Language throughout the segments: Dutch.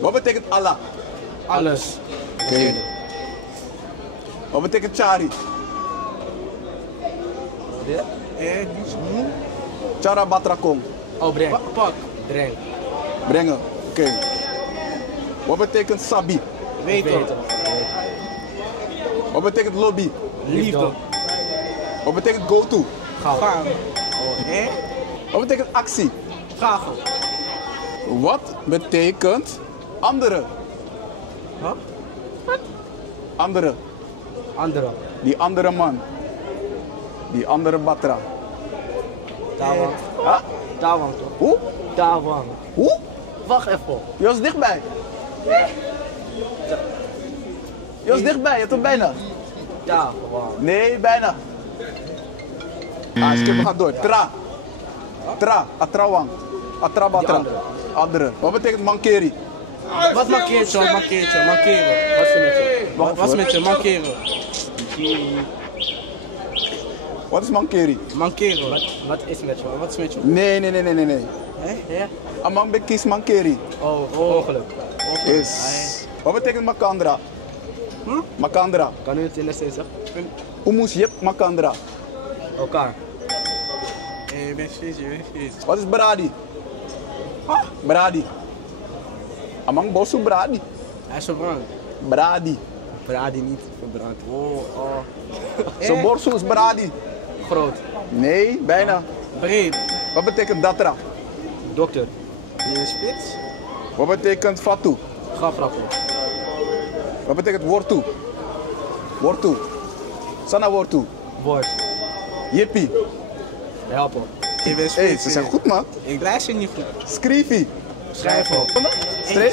Wat betekent Allah? Alles. Oké. Wat betekent Chari? Chara Batrakong. Oh, breng. Pak. Breng. Brengen. Oké. Wat betekent Sabi? Weten. Wat betekent lobby? Liefde. Wat betekent go to? Goud. Wat betekent actie? Gagel. Wat betekent andere? Huh? Andere. Andere. Die andere man. Die andere Batra. Tawang. Huh? Tawang toch? Hoe? Tawang. Hoe? Wacht even. Je was dichtbij. Je was dichtbij, je hebt bijna. Tawang. Nee, bijna. Ah, skip, gaat door. Tra. Tra. Atrawang. Atrabatra. Die Andere. Wat betekent mankeri? Wat markeert je? Mankeren. Wat is er met je? Wat is met je? Mankeren. Wat is mankeri? Mankeren. Wat is met je? Wat is met je? Nee. Hè? Ja? Amang bekis mankeri. Oh, ongeluk. Is. Wat betekent makandra? Makandra. Kan u het in de zin zeggen? Umus yep makandra. Elkaar. Je bent vies. Wat is bradi? Bradi. Amang bosu bradi. Hij is verbrand. Bradi. Bradi niet verbrand. Oh. Zo borsu is bradi. Groot. Nee, bijna. Breed. Wat betekent datra? Dokter. Je spits. Wat betekent fatu? Grafrappel. Wat betekent wortu? Wortu. Sana wortu. Worst. Yippie. Helpen. Je bent Hé, spits. ze zijn goed man. Ik luister niet goed. Skrifi. Schrijven. Streep.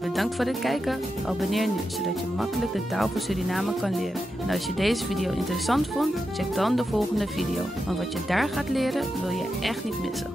Bedankt voor het kijken. Abonneer nu, zodat je makkelijk de taal van Suriname kan leren. En als je deze video interessant vond, check dan de volgende video. Want wat je daar gaat leren, wil je echt niet missen.